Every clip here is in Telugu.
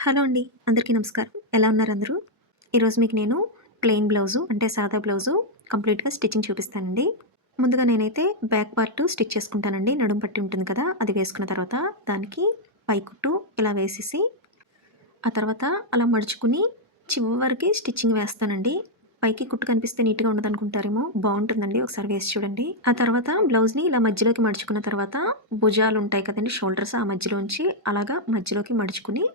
హలో అండి. అందరికీ నమస్కారం. ఎలా ఉన్నారు అందరూ? ఈరోజు మీకు నేను ప్లెయిన్ బ్లౌజు అంటే సాదా బ్లౌజు కంప్లీట్‌గా స్టిచ్చింగ్ చూపిస్తానండి. ముందుగా నేనైతే బ్యాక్ పార్ట్ స్టిచ్ చేసుకుంటానండి. నడుము పట్టి ఉంటుంది కదా! అది వేసుకున్న తర్వాత దానికి పై కుట్టు ఇలా వేసేసి, ఆ తర్వాత అలా మడుచుకుని చివరికి స్టిచ్చింగ్ వేస్తానండి. పైకి కుట్టు కనిపిస్తే నీట్‌గా ఉండదనుకుంటారేమో! బావుంటుందండి. ఒకసారి వేసి చూడండి. ఆ తర్వాత బ్లౌజ్‌ని ఇలా మధ్యలోకి మడుచుకున్న తర్వాత భుజాలుంటాయి కదండీ! షోల్డర్స్ ఆ మధ్యలోంచి అలాగా మధ్యలోకి మడుచుకుని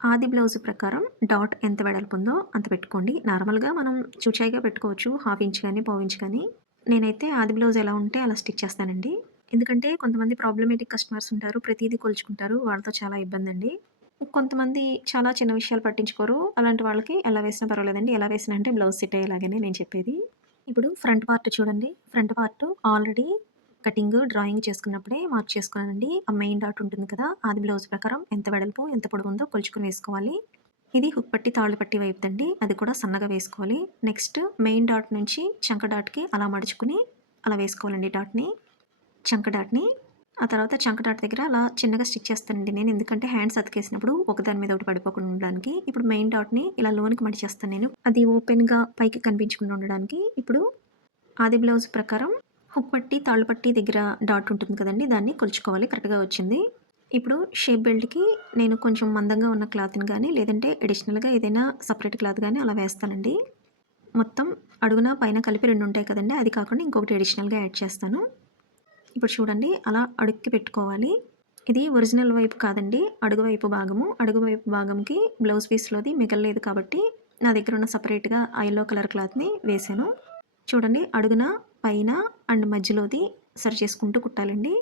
ఆది బ్లౌజ్ ప్రకారం డాట్ ఎంత వెడల్పుందో అంత పెట్టుకోండి. నార్మల్‌గా మనం చూచాయిగా పెట్టుకోవచ్చు. హాఫ్ ఇంచ్ గాని, పావు ఇంచ్ గాని. నేనైతే ఆది బ్లౌజ్ ఎలా ఉంటే అలా స్టిచ్ చేస్తానండి. ఎందుకంటే కొంతమంది ప్రాబ్లమేటిక్ కస్టమర్స్ ఉంటారు. ప్రతీదీ కొలుచుకుంటారు. వాళ్ళతో చాలా ఇబ్బందండి. కొంతమంది చాలా చిన్న విషయాలు పట్టించుకోరు. అలాంటి వాళ్ళకి ఎలా వేసినా పర్వాలేదండి. ఎలా వేసినా అంటే బ్లౌజ్ సెట్ అయ్యేలాగానే నేను చెప్పేది. ఇప్పుడు ఫ్రంట్ పార్ట్ చూడండి. ఫ్రంట్ పార్ట్ ఆల్రెడీ డ్రాయింగ్ చేసుకున్నప్పుడే మార్క్ చేసుకున్నానండి. ఆ మెయిన్ డాట్ ఉంటుంది కదా! ఆది బ్లౌజ్ ప్రకారం ఎంత వెడల్పు, ఎంత పొడవుందో కొలుచుకొని వేసుకోవాలి. ఇది హుక్ పట్టి, తాళ్ళు పట్టి వైపుదండి. అది కూడా సన్నగా వేసుకోవాలి. నెక్స్ట్ మెయిన్ డాట్ నుంచి చంక డాట్‌కి అలా మడుచుకుని అలా వేసుకోవాలండి డాట్‌ని. చంక డాట్‌ని. ఆ తర్వాత చంక డాట్ దగ్గర అలా చిన్నగా స్టిచ్ చేస్తానండి నేను. ఎందుకంటే హ్యాండ్స్ అతికేసినప్పుడు ఒకదాని మీద ఒకటి పడిపోకుండా ఉండడానికి. ఇప్పుడు మెయిన్ డాట్‌ని ఇలా లోనికి మడిచేస్తాను నేను. అది ఓపెన్‌గా పైకి కనిపించకుండా ఉండడానికి. ఇప్పుడు ఆది బ్లౌజ్ ప్రకారం హుక్ పట్టి, తాళ్ళు పట్టి దగ్గర డాట్ ఉంటుంది కదండీ! దాన్ని కొలుచుకోవాలి. కరెక్ట్‌గా వచ్చింది. ఇప్పుడు షేప్ బెల్ట్‌కి నేను కొంచెం మందంగా ఉన్న క్లాత్‌ని గానీ, లేదంటే అడిషనల్‌గా ఏదైనా సెపరేట్ క్లాత్ గానీ అలా వేస్తానండి. మొత్తం అడుగున, పైన కలిపి 2 ఉంటాయి కదండీ! అది కాకుండా ఇంకొకటి అడిషనల్‌గా యాడ్ చేస్తాను. ఇప్పుడు చూడండి అలా అడుక్కి పెట్టుకోవాలి. ఇది ఒరిజినల్ వైపు కాదండి. అడుగు వైపు భాగము. అడుగు వైపు భాగంకి బ్లౌజ్ పీస్‌లోది మిగలలేదు కాబట్టి, నా దగ్గర ఉన్న సెపరేట్‌గా ఆ యెల్లో కలర్ క్లాత్‌ని వేశాను. చూడండి అడుగున, పైన అండ్ మధ్యలోది సరి చేసుకుంటూ కుట్టాలండి.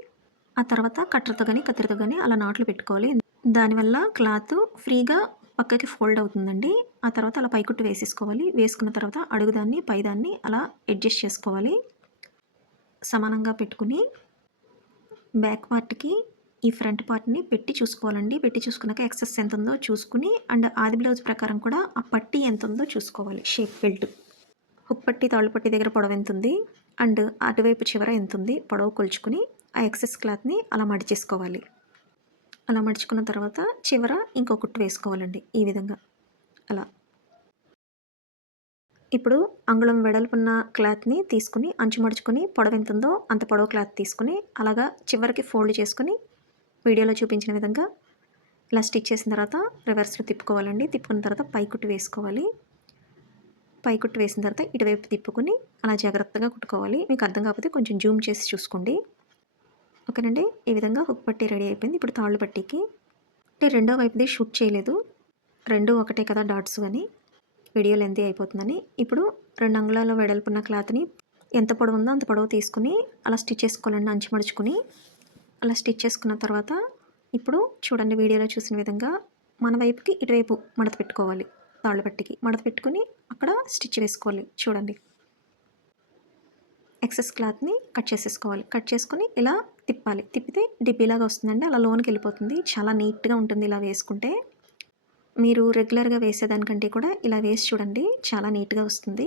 ఆ తర్వాత కట్టర్‌తో గాని, కత్తెరతో గాని అలా నాట్లు పెట్టుకోవాలి. దానివల్ల క్లాత్ ఫ్రీగా పక్కకి ఫోల్డ్ అవుతుందండి. ఆ తర్వాత అలా పైకుట్టు వేసేసుకోవాలి. వేసుకున్న తర్వాత అడుగుదాన్ని, పైదాన్ని అలా అడ్జస్ట్ చేసుకోవాలి. సమానంగా పెట్టుకుని బ్యాక్ పార్ట్‌కి ఈ ఫ్రంట్ పార్ట్‌ని పెట్టి చూసుకోవాలండి. పెట్టి చూసుకున్నాక ఎక్సెస్ ఎంతుందో చూసుకుని అండ్ ఆది బ్లౌజ్ ప్రకారం కూడా ఆ పట్టీ ఎంతుందో చూసుకోవాలి. Shape belt. హుక్ పట్టి, తాళ్ళు పట్టి దగ్గర పొడవెంతుంది అండ్ అటువైపు చివర ఎంతుంది పొడవు కొలుచుకుని ఆ ఎక్సెస్ క్లాత్‌ని అలా మడిచేసుకోవాలి. అలా మడుచుకున్న తర్వాత చివర ఇంకో కుట్టు వేసుకోవాలండి. ఈ విధంగా అలా. ఇప్పుడు అంగుళం వెడల్పున్న క్లాత్‌ని తీసుకొని అంచు మడుచుకొని పొడవెంతుందో అంత పొడవు క్లాత్ తీసుకొని అలాగా చివరికి ఫోల్డ్ చేసుకొని వీడియోలో చూపించిన విధంగా ఇలా స్టిచ్ చేసిన తర్వాత రివర్స్‌లో తిప్పుకోవాలండి. తిప్పుకున్న తర్వాత పై కుట్టు వేసుకోవాలి. పై కుట్టు వేసిన తర్వాత ఇటువైపు తిప్పుకొని అలా జాగ్రత్తగా కుట్టుకోవాలి. మీకు అర్థం కాకపోతే కొంచెం జూమ్ చేసి చూసుకోండి. ఓకేనండి. ఈ విధంగా హుక్ పట్టీ రెడీ అయిపోయింది. ఇప్పుడు తాళ్ళు పట్టీకి అంటే రెండో వైపుది షూట్ చేయలేదు. 2 ఒకటే కదా డాట్స్ అని. వీడియో లెంతీ అయిపోతుందని. ఇప్పుడు 2 అంగుళాల వెడల్పున్న క్లాత్‌ని ఎంత పొడవుందో అంత పొడవు తీసుకొని అలా స్టిచ్ చేసుకోవాలండి అంచు మడుచుకొని. అలా స్టిచ్ చేసుకున్న తర్వాత ఇప్పుడు చూడండి వీడియోలో చూసిన విధంగా మన వైపుకి ఇటువైపు మడత పెట్టుకోవాలి. తాళ్ళు పట్టీకి మడత పెట్టుకొని అక్కడ స్టిచ్ వేసుకోవాలి. చూడండి. ఎక్సెస్ క్లాత్‌ని కట్ చేసేసుకోవాలి. కట్ చేసుకొని ఇలా తిప్పాలి. తిప్పితే డిబ్బీలాగా వస్తుందండి. అలా లోనికి చాలా నీట్‌గా ఉంటుంది ఇలా వేసుకుంటే. మీరు రెగ్యులర్‌గా వేసేదానికంటే కూడా ఇలా వేసి చూడండి. చాలా నీట్‌గా వస్తుంది.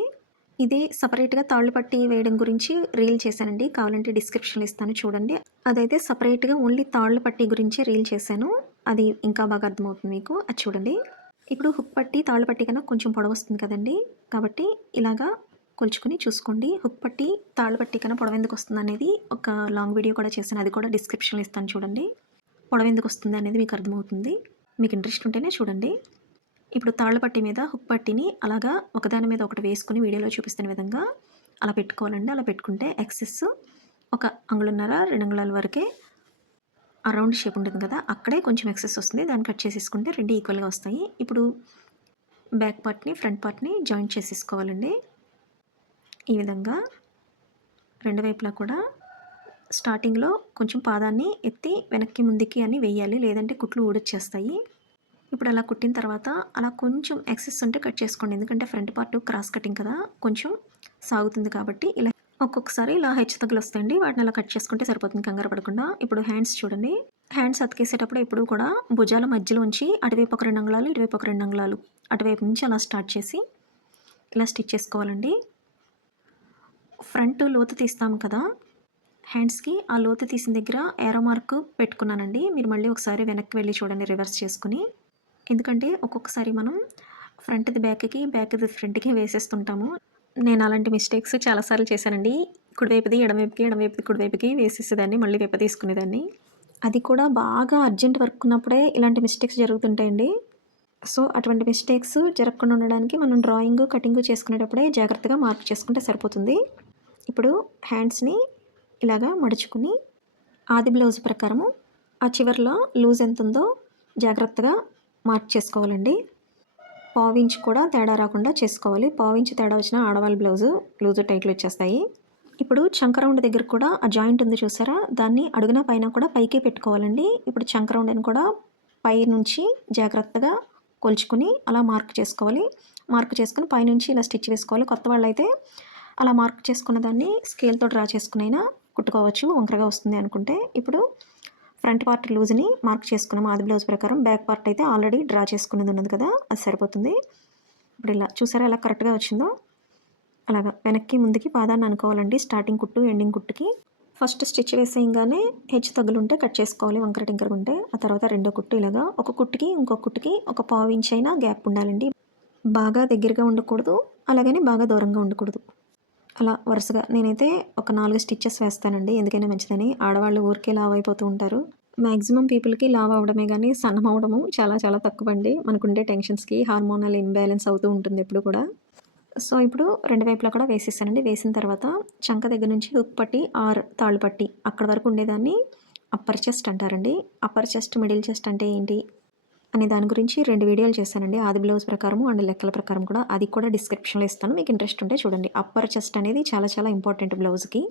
ఇది సెపరేట్‌గా తాళ్ళు పట్టి వేయడం గురించి రీల్ చేశానండి. కావాలంటే డిస్క్రిప్షన్‌లో ఇస్తాను చూడండి. అదైతే సెపరేట్‌గా ఓన్లీ తాళ్ళు పట్టి గురించి రీల్ చేశాను. అది ఇంకా బాగా అర్థమవుతుంది మీకు. అది చూడండి. ఇప్పుడు హుక్ పట్టి, తాళ్ళు పట్టి కన్నా కొంచెం పొడవొస్తుంది కదండీ! కాబట్టి ఇలాగా కొలుచుకొని చూసుకోండి. హుక్ పట్టి, తాళ్ళు పట్టి కన్నా పొడవెందుకొస్తుందనేది ఒక లాంగ్ వీడియో కూడా చేశాను. అది కూడా డిస్క్రిప్షన్‌లో ఇస్తాను చూడండి. పొడవెందుకొస్తుంది అనేది మీకు అర్థమవుతుంది. మీకు ఇంట్రెస్ట్ ఉంటేనే చూడండి. ఇప్పుడు తాళ్ళ పట్టీ మీద హుక్ పట్టీని అలాగా ఒకదాని మీద ఒకటి వేసుకొని వీడియోలో చూపిస్తున్న విధంగా అలా పెట్టుకోవాలండి. అలా పెట్టుకుంటే ఎక్సెస్ ఒక అంగుళన్నర, 2 అంగుళాల వరకే ఆ రౌండ్ షేప్ ఉంటుంది కదా! అక్కడే కొంచెం ఎక్సెస్ వస్తుంది. దాన్ని కట్ చేసేసుకుంటే 2 ఈక్వల్‌గా వస్తాయి. ఇప్పుడు బ్యాక్ పార్ట్‌ని, ఫ్రంట్ పార్ట్‌ని జాయింట్ చేసేసుకోవాలండి. ఈ విధంగా రెండు వైపులా కూడా స్టార్టింగ్‌లో కొంచెం పాదాన్ని ఎత్తి వెనక్కి, ముందుకి అని వెయ్యాలి. లేదంటే కుట్లు ఊడొచ్చేస్తాయి. ఇప్పుడు అలా కుట్టిన తర్వాత అలా కొంచెం ఎక్సెస్ ఉంటే కట్ చేసుకోండి. ఎందుకంటే ఫ్రంట్ పార్ట్ క్రాస్ కటింగ్ కదా! కొంచెం సాగుతుంది కాబట్టి ఇలా ఒక్కొక్కసారి ఇలా హెచ్చుతగ్గులొస్తాయండి. వాటిని అలా కట్ చేసుకుంటే సరిపోతుంది కంగారు పడకుండా. ఇప్పుడు హ్యాండ్స్ చూడండి. హ్యాండ్స్ అతికేసేటప్పుడు ఎప్పుడూ కూడా భుజాల మధ్యలోంచి అటువైపు ఒక 2 అంగుళాలు, ఇటువైపు ఒక 2 అంగుళాలు అటువైపు నుంచి అలా స్టార్ట్ చేసి ఇలా స్టిచ్ చేసుకోవాలండి. ఫ్రంట్ లోతు తీస్తాం కదా! హ్యాండ్స్‌కి ఆ లోతు తీసిన దగ్గర ఏరో మార్క్ పెట్టుకున్నానండి. మీరు మళ్ళీ ఒకసారి వెనక్కి వెళ్లి చూడండి రివర్స్ చేసుకొని. ఎందుకంటే ఒక్కొక్కసారి మనం ఫ్రంట్‌ది బ్యాక్‌కి, బ్యాక్‌ది ఫ్రంట్‌కి వేసేస్తుంటాము. నేను అలాంటి మిస్టేక్స్ చాలా సార్లు చేశానండి. కుడివైపుది ఎడమవైపుకి, ఎడమవైపుది కుడివైపుకి వేసేసేదాన్ని. మళ్ళీ విప్పదీసుకునేదాన్ని. అది కూడా బాగా అర్జెంట్ వర్క్ ఉన్నప్పుడే ఇలాంటి మిస్టేక్స్ జరుగుతుంటాయండి. సో, అటువంటి మిస్టేక్స్ జరగకుండా ఉండడానికి మనం డ్రాయింగు, కటింగు చేసుకునేటప్పుడే జాగ్రత్తగా మార్క్ చేసుకుంటే సరిపోతుంది. ఇప్పుడు హ్యాండ్స్‌ని ఇలాగా మడుచుకుని ఆది బ్లౌజ్ ప్రకారము ఆ చివర్లో లూజ్ ఎంతుందో జాగ్రత్తగా మార్క్ చేసుకోవాలండి. పావించి కూడా తేడా రాకుండా చేసుకోవాలి. పావించి తేడా వచ్చినా ఆడవాళ్ళ బ్లౌజు లూజు, టైట్‌లు వచ్చేస్తాయి. ఇప్పుడు చంక రౌండ్ దగ్గర కూడా ఆ జాయింట్ ఉంది చూసారా? దాన్ని అడుగున పైన కూడా పైకే పెట్టుకోవాలండి. ఇప్పుడు చంక రౌండ్‌ని కూడా పైనుంచి జాగ్రత్తగా కొలుచుకొని అలా మార్క్ చేసుకోవాలి. మార్క్ చేసుకొని పైనుంచి ఇలా స్టిచ్ వేసుకోవాలి. కొత్త వాళ్ళైతే అలా మార్క్ చేసుకున్న దాన్ని స్కేల్‌తో డ్రా చేసుకొనైనా కుట్టుకోవచ్చు వంకరగా వస్తుంది అనుకుంటే. ఇప్పుడు ఫ్రంట్ పార్ట్ లూజ్‌ని మార్క్ చేసుకున్నాము ఆది బ్లౌజ్ ప్రకారం. బ్యాక్ పార్ట్ అయితే ఆల్రెడీ డ్రా చేసుకున్నది ఉన్నది కదా! అది సరిపోతుంది. ఇప్పుడు ఇలా చూసారా ఎలా కరెక్ట్‌గా వచ్చిందో? అలాగా వెనక్కి, ముందుకి పాదాన్ని అనుకోవాలండి. స్టార్టింగ్ కుట్టు, ఎండింగ్ కుట్టుకి. ఫస్ట్ స్టిచ్ వేసేయంగానే హెచ్చు తగ్గులుంటే కట్ చేసుకోవాలి వంకర టింకరగుంటే. ఆ తర్వాత రెండో కుట్టు ఇలాగా ఒక కుట్టుకి, ఇంకో కుట్టుకి ఒక పావించైనా గ్యాప్ ఉండాలండి. బాగా దగ్గరగా ఉండకూడదు. అలాగని బాగా దూరంగా ఉండకూడదు. అలా వరుసగా నేనైతే ఒక 4 స్టిచెస్ వేస్తానండి. ఎందుకైనా మంచిదని. ఆడవాళ్ళు ఊరికే లావైపోతూ ఉంటారు. మాక్సిమం పీపుల్‌కి లావు అవ్వడమే గానీ, సన్నం అవ్వడము చాలా చాలా తక్కువండి. మనకుండే టెన్షన్స్‌కి హార్మోనల్ ఇంబాలెన్స్ అవుతూ ఉంటుంది ఎప్పుడు కూడా. సో, ఇప్పుడు రెండు వైపులా కూడా వేసేసానండి. వేసిన తర్వాత చంక దగ్గర నుంచి హుక్ పట్టి ఆర్ తాళ్ళు పట్టి అక్కడి వరకు ఉండేదాన్ని అప్పర్ చెస్ట్ అంటారండి. అప్పర్ చెస్ట్, మిడిల్ చెస్ట్ అంటే ఏంటి అనే దాని గురించి 2 వీడియోలు చేశానండి. ఆది బ్లౌజ్ ప్రకారము అండ్ లెక్కల ప్రకారం కూడా. అది కూడా డిస్క్రిప్షన్‌లో ఇస్తాను. మీకు ఇంట్రెస్ట్ ఉంటే చూడండి. అప్పర్ చెస్ట్ అనేది చాలా చాలా ఇంపార్టెంట్ బ్లౌజ్‌కి.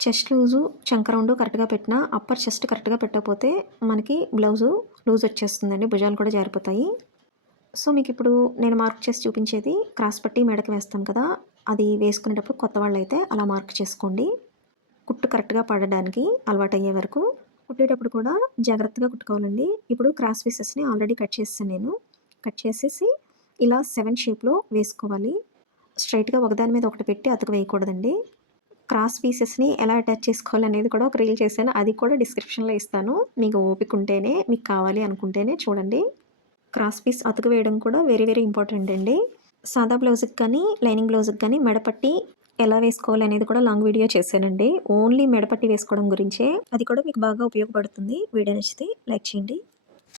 చెస్ట్ లూజు, చంక రౌండు కరెక్ట్‌గా పెట్టినా, అప్పర్ చెస్ట్ కరెక్ట్‌గా పెట్టకపోతే మనకి బ్లౌజు లూజ్ వచ్చేస్తుందండి. భుజాలు కూడా జారిపోతాయి. సో, మీకిప్పుడు నేను మార్క్ చేసి చూపించేది క్రాస్ పట్టి మెడకి వేస్తాం కదా! అది వేసుకునేటప్పుడు కొత్త వాళ్ళైతే అలా మార్క్ చేసుకోండి. కుట్టు కరెక్ట్‌గా పడడానికి అలవాటయ్యే వరకు. కుట్టేటప్పుడు కూడా జాగ్రత్తగా కుట్టుకోవాలండి. ఇప్పుడు క్రాస్ పీసెస్‌ని ఆల్రెడీ కట్ చేసేసాను నేను. కట్ చేసేసి ఇలా 7 షేప్‌లో వేసుకోవాలి. స్ట్రెయిట్‌గా ఒకదాని మీద ఒకటి పెట్టి అతుకు వేయకూడదండి. క్రాస్ పీసెస్‌ని ఎలా అటాచ్ చేసుకోవాలనేది కూడా ఒక రీల్ చేశాను. అది కూడా డిస్క్రిప్షన్‌లో ఇస్తాను. మీకు ఓపిక ఉంటేనే, మీకు కావాలి అనుకుంటేనే చూడండి. క్రాస్ పీస్ అతుకు వేయడం కూడా వెరీ వెరీ ఇంపార్టెంట్ అండి. సాదా బ్లౌజ్‌కి కానీ, లైనింగ్ బ్లౌజ్‌కి కానీ మెడపట్టి ఎలా వేసుకోవాలనేది కూడా లాంగ్ వీడియో చేశానండి. ఓన్లీ మెడపట్టి వేసుకోవడం గురించే. అది కూడా మీకు బాగా ఉపయోగపడుతుంది. వీడియో నచ్చితే లైక్ చేయండి.